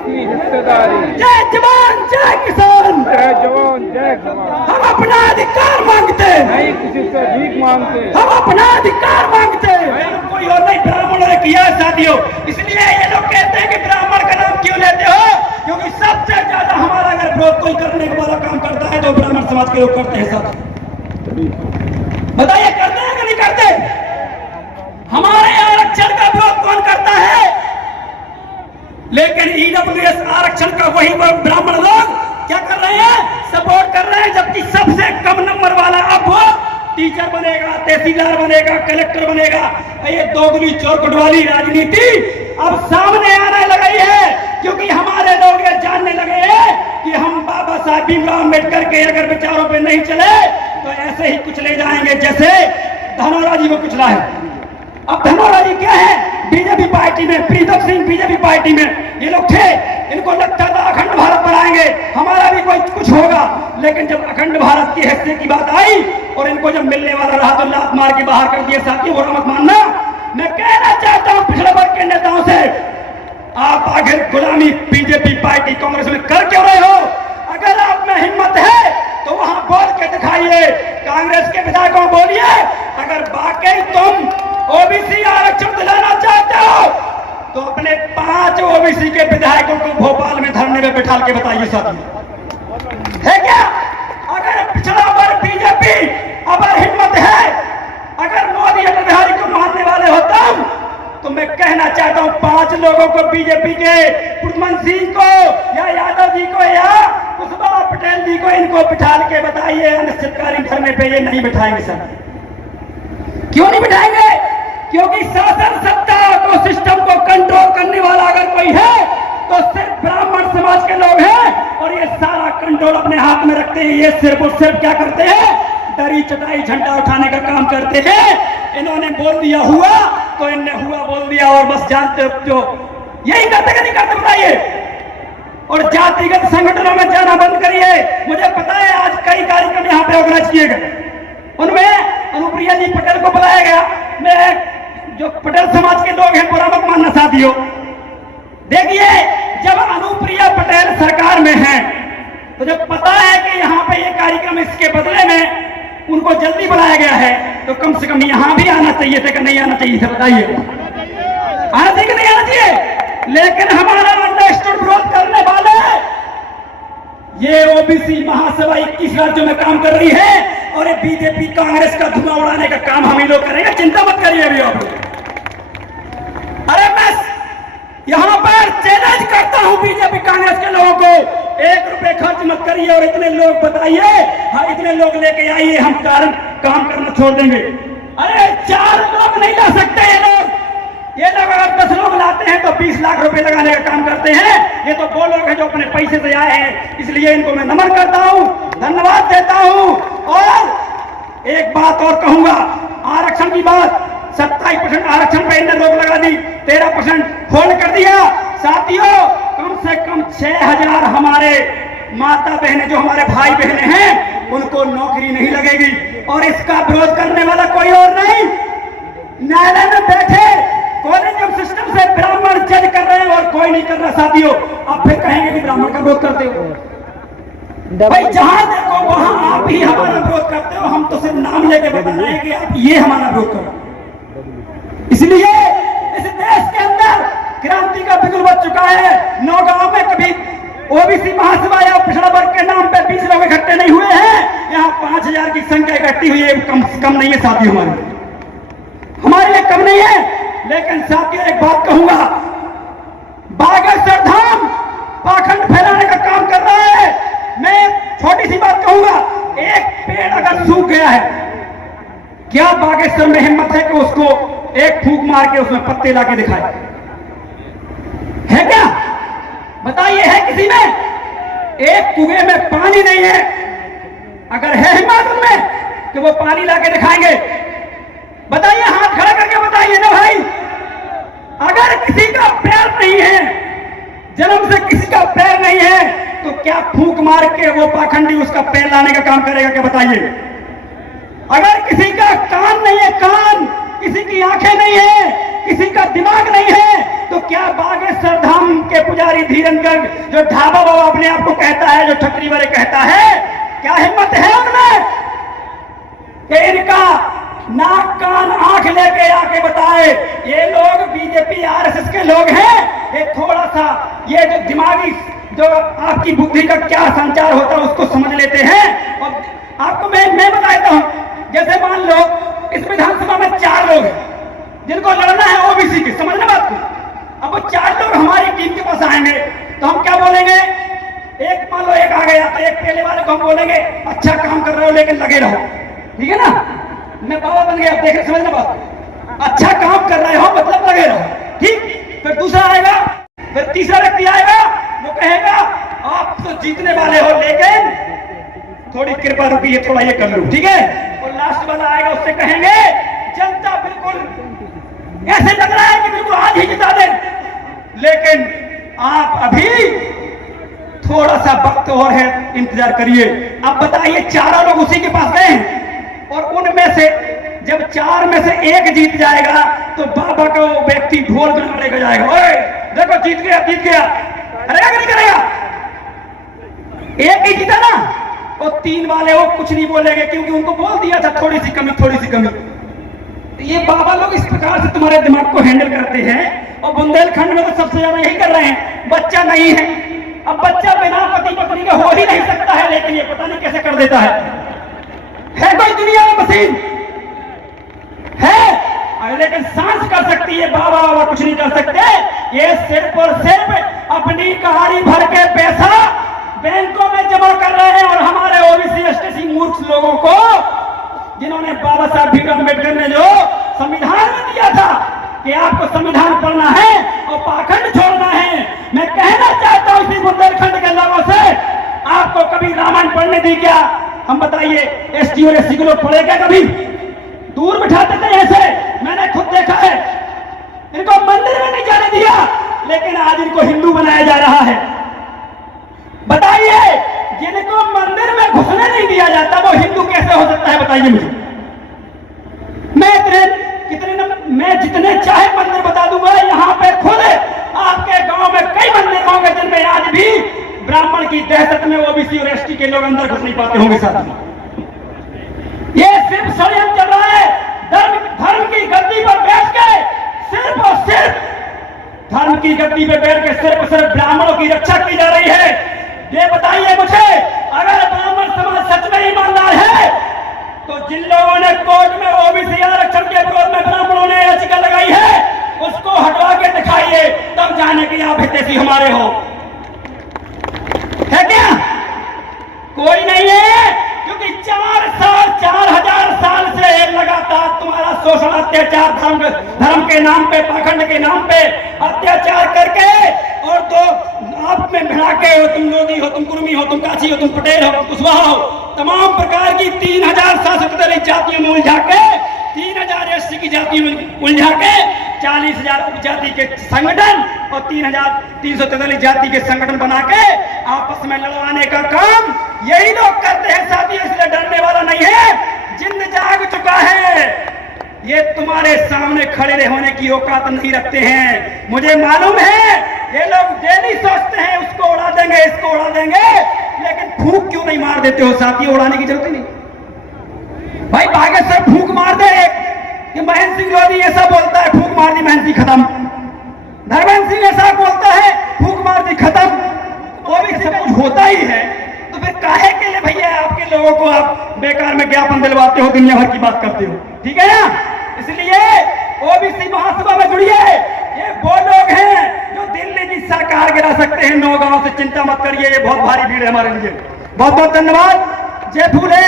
की हिस्सेदारी। जय जवान जय किसान, जय जवान जय किसान। हम अपना अधिकार मांगते, नहीं किसी से भीख मांगते। हम अपना अधिकार मांगते। कोई और नहीं, ब्राह्मणों ने किया है साथियों। इसलिए ये लोग कहते हैं कि ब्राह्मण का नाम क्यों लेते हो, क्योंकि सबसे ज्यादा हमारा अगर विरोध कोई करने वाला काम करता है तो ब्राह्मण समाज के लोग करते हैं। साथ बताइए करते हैं कि नहीं करते? हमारे आरक्षण का विरोध कौन करता है? लेकिन ईडब्ल्यूएस आरक्षण का वही ब्राह्मण लोग क्या कर रहे हैं? सपोर्ट कर रहे हैं, जबकि सबसे कम नंबर वाला अब वो टीचर बनेगा, तहसीलदार बनेगा, कलेक्टर बनेगा। ये दोगली चौखट वाली राजनीति अब सामने आने लगी है, क्योंकि हमारे लोग ये जानने लगे हैं कि हम बाबा साहब भीमराव अम्बेडकर के अगर विचारों पे नहीं चले तो ऐसे ही कुचले जाएंगे जैसे धनोरा जी को कुचला है। अब धनोरा जी क्या है? बीजेपी पार्टी में, प्रीतम सिंह बीजेपी पार्टी में ये लोग थे। इनको लगता था अखंड भारत बनाएंगे, हमारा भी कोई कुछ होगा। लेकिन जब अखंड भारत की हैसियत की बात आई और इनको जब मिलने वाला रहा तो लात मार के बाहर कर दिया। साथियों बुरा मत मानना, मैं कहना चाहता हूं पिछड़े वर्ग के नेताओं से, आप आखिर गुलामी बीजेपी पार्टी कांग्रेस में कर क्यों रहे हो? अगर आप में हिम्मत है तो वहां बोल के दिखाइए, कांग्रेस के विधायकों बोलिए, अगर वाकई तुम ओबीसी आरक्षण दिलाना चाहते हो तो अपने 5 ओबीसी के विधायकों को भोपाल में धरने में बिठा के बताइए। साथी है क्या? अगर पिछड़ा वर्ग बीजेपी अगर हिम्मत है, अगर मोदी अटल बिहारी को मानने वाले हो तुम, तो मैं कहना चाहता हूं 5 लोगों को बीजेपी के पुष्पन सिंह को या यादव जी को या कुशवा पटेल जी को इनको बिठा के बताइए अनिश्चितकालीन धरने पे। ये नहीं बिठाएंगे सर। क्यों नहीं बिठाएंगे? क्योंकि शासन सत्ता को, सिस्टम को कंट्रोल करने वाला अगर कोई है तो सिर्फ ब्राह्मण समाज के लोग हैं, और ये सारा कंट्रोल अपने हाथ में रखते हैं। ये सिर्फ और सिर्फ क्या करते हैं? दरी चटाई झंडा उठाने का काम करते हैं। इन्होंने बोल दिया हुआ तो इनने हुआ बोल दिया, और बस जानते हो जो यही करते कि नहीं करते बताइए। और जातिगत संगठनों में जाना बंद करिए। मुझे पता है आज कई कार्यक्रम यहाँ पे ऑर्गेनाइज किए गए, उनमें अनुप्रिया जी पटेल को बुलाया गया। मैं जो पटेल समाज के लोग हैं बुरा मत मानना साथियों। देखिए जब अनुप्रिया पटेल सरकार में है तो जब पता है कि यहाँ पे ये कार्यक्रम इसके बदले में उनको जल्दी बुलाया गया है तो कम से कम यहाँ भी आना चाहिए था कि नहीं आना चाहिए था? बताइए, आना चाहिए कि नहीं आना चाहिए? लेकिन हमारा अंडरस्टूड विरोध करने वाले ये ओबीसी महासभा 21 राज्यों में काम कर रही है, और ये बीजेपी कांग्रेस का धुआं उड़ाने का काम हम ही लोग करेंगे। चिंता मत करिए अभी आप। अरे मैं यहां पर चैलेंज करता हूं बीजेपी कांग्रेस के लोगों को, 1 रुपए खर्च मत करिए और इतने लोग बताइए, हाँ इतने लोग लेके आइए, हम काम करना छोड़ देंगे। अरे 4 लोग नहीं ला सकते ये लोग अगर 10 लोग लाते हैं तो 20 लाख रुपए लगाने का काम करते हैं। ये तो वो लोग हैं जो अपने पैसे से आए हैं, इसलिए इनको मैं नमन करता हूं, धन्यवाद देता हूं। और एक बात और कहूंगा, आरक्षण की बात, 27% आरक्षण पे इन्होंने रोक लगा दी, 13% होल्ड कर दिया। साथियों कम से कम 6000 हमारे माता बहनें, जो हमारे भाई बहनें हैं, उनको नौकरी नहीं लगेगी, और इसका विरोध करने वाला कोई और नहीं। न्यायालय में बैठे कॉलेजियम सिस्टम से ब्राह्मण जज कर रहे हैं और कोई नहीं कर रहा। साथियों आप फिर कहेंगे कि ब्राह्मण का विरोध करते हो। भाई जहां देखो वहां आप ही हमारा विरोध करते हो, हम तो सिर्फ नाम लेके बता रहे हैं कि आप ये हमारा विरोध करो। इसलिए इस देश के अंदर क्रांति का बिगुल बच चुका है। नौगांव में कभी ओबीसी महासभा या पिछड़ा वर्ग के नाम पे 20 लोग इकट्ठे नहीं हुए हैं, यहाँ 5000 की संख्या इकट्ठी हुई है। कम नहीं है साथियों, हमारे लिए कम नहीं है। लेकिन साथियों एक बात कहूंगा, बागेश्वर धाम पाखंड फैलाने का काम कर रहा है। मैं छोटी सी बात कहूंगा, एक पेड़ अगर सूख गया है, क्या बागेश्वर में हिम्मत है कि उसको एक फूंक मार के उसमें पत्ते लाके दिखाए? है क्या? बताइए, है किसी में? एक कुएं में पानी नहीं है, अगर है हिम्मत उनमें कि वो पानी लाके दिखाएंगे? बताइए, हाथ खड़ा करके बताइए ना भाई। अगर किसी का पैर नहीं है, जन्म से किसी का पैर नहीं है, तो क्या फूंक मार के वो पाखंडी उसका पैर लाने का काम करेगा? क्या बताइए। अगर किसी का कान नहीं है, कान, किसी की आंखें नहीं है, किसी का दिमाग नहीं है, तो क्या बागेश्वर धाम के पुजारी अधिकारी धीरेन्द्र जो ढाबा बाबा अपने आप को कहता है, जो ठकरी वाले कहता है, क्या हिम्मत है उनमें कि इनका नाक कान आंख लेके आके बताए ये लोग बीजेपी आरएसएस के लोग हैं। ये थोड़ा सा ये जो दिमागी जो आपकी बुद्धि का क्या संचार होता है उसको समझ लेते हैं। और आपको मैं बता देता हूं, जैसे मान लो इस विधानसभा में 4 लोग हैं जिनको लड़ना है ओबीसी की, समझना बात को। अब वो 4 लोग हमारी टीम के पास आएंगे तो हम क्या बोलेंगे, एक मान लो एक आ गया तो एक पहले वाले को हम बोलेंगे अच्छा काम कर रहे हो लेकिन लगे रहो, ठीक है ना, मैं बाबा बन गया, देख समझना बात, अच्छा काम कर रहे हो मतलब लगे रहो, ठीक। फिर दूसरा आएगा, फिर तीसरा व्यक्ति आएगा, वो कहेगा आप तो जीतने वाले हो लेकिन थोड़ी कृपा रुकिए, थोड़ा ये कर लो, ठीक है। और लास्ट वाला आएगा, उससे कहेंगे जनता बिल्कुल ऐसे लग रहा है कि बिल्कुल आज ही जिता दे, लेकिन आप अभी थोड़ा सा वक्त और है, इंतजार करिए। अब बताइए, 4 लोग उसी के पास गए हैं और उनमें से जब 4 में से एक जीत जाएगा तो बाबा का वो व्यक्ति ढोल बजाने का जाएगा, ओए देखो जीत गया, जीत गया, करेगा कि नहीं करेगा? एक ही जीता ना, और 3 वाले वो कुछ नहीं बोलेंगे क्योंकि उनको बोल दिया था थोड़ी सी कमी, थोड़ी सी कमी। तो ये बाबा लोग इस प्रकार से तुम्हारे दिमाग को हैंडल करते हैं। और बुंदेलखंड में तो सबसे ज्यादा यही कर रहे हैं, बच्चा नहीं है। अब बच्चा बिना पति पत्नी का हो ही नहीं सकता है, लेकिन ये पता नहीं कैसे कर देता है कोई दुनिया में मशीन है, लेकिन सांस कर सकती है, बाबा बाबा कुछ नहीं कर सकते। ये सिर्फ और सिर्फ अपनी कहानी भर के पैसा बैंकों में जमा कर रहे हैं। और हमारे ओबीसी एसटी मूर्ख लोगों को, जिन्होंने बाबा साहब भीमराव अम्बेडकर ने जो संविधान में दिया था कि आपको संविधान पढ़ना है और पाखंड छोड़ना है, मैं कहना चाहता हूं इसी बुंदेलखंड के लोगों से, आपको कभी रामायण पढ़ने दी क्या? हम बताइए, एसटी और एससी के लोग पढ़े क्या कभी? दूर बिठाते थे ऐसे, मैंने खुद देखा है। इनको मंदिर में नहीं जाने दिया, लेकिन आज इनको हिंदू बनाया जा रहा है। बताइए, जिनको मंदिर में घुसने नहीं दिया जाता वो हिंदू कैसे हो सकता है? बताइए मुझे। मैं जितने चाहे मंदिर बता दूंगा, यहाँ पे खुद आपके गांव में कई मंदिर होंगे जिनमें आज भी ब्राह्मण की दहशत में ओबीसी और एसटी के लोग अंदर घुस नहीं पाते होंगे। साथ में ये सिर्फ षड्यंत्र चल रहा है। धर्म की गद्दी पर बैठ के सिर्फ और सिर्फ धर्म की गद्दी पर बैठ के सिर्फ ब्राह्मणों की रक्षा की जा रही है। ये बताइए मुझे, अगर ब्राह्मण समाज सच में ईमानदार है तो जिन लोगों ने कोर्ट में ओबीसी आरक्षण के विरोध में ब्राह्मणों ने याचिका लगाई है, उसको हटवा के दिखाइए, तब जाने की आप हितैषी हमारे हो। है क्या? कोई नहीं है, क्योंकि 4,000 साल से लगातार तुम्हारा शोषण, अत्याचार, धर्म के नाम पे, पाखंड के नाम पे अत्याचार करके, और तो आप में भिड़ा के हो, तुम लोधी हो, तुम कुर्मी हो, तुम काची हो, तुम पटेल हो, कुशवाहा हो, तमाम प्रकार की 3,743 जातियों में उलझा के, 3,000 एससी की जाति में उलझा के 40,000 उपजाति के संगठन और 3,343 जाति के संगठन बना के आपस में लड़वाने का काम यही लोग करते हैं साथियों। इसलिए डरने वाला नहीं है, जिंद जाग चुका है। ये तुम्हारे सामने खड़े होने की औकात नहीं रखते हैं। मुझे मालूम है ये लोग डेली सोचते हैं उसको उड़ा देंगे, इसको उड़ा देंगे, लेकिन फूंक क्यों नहीं मार देते हो साथियों? उड़ाने की जरूरत ही नहीं भाई। बागेश्वर फूंक मार दे कि महेंद्र सिंह लोधी ऐसा बोलता है, फूंक मार दी महेंद्र सिंह खत्म। धर्मेंद्र सिंह ऐसा बोलता है, फूंक मार दी खत्म। वो भी सब कुछ होता ही है, तो फिर काहे के लिए भैया आपके लोगों को आप बेकार में ज्ञापन दिलवाते हो, दुनिया भर की बात करते हो, ठीक है ना? इसलिए ओबीसी महासभा में जुड़िए। ये वो लोग हैं जो दिल्ली की सरकार गिरा सकते हैं 9 गांव से। चिंता मत करिए, ये बहुत भारी भीड़ है हमारे लिए। बहुत बहुत धन्यवाद। जय फूले।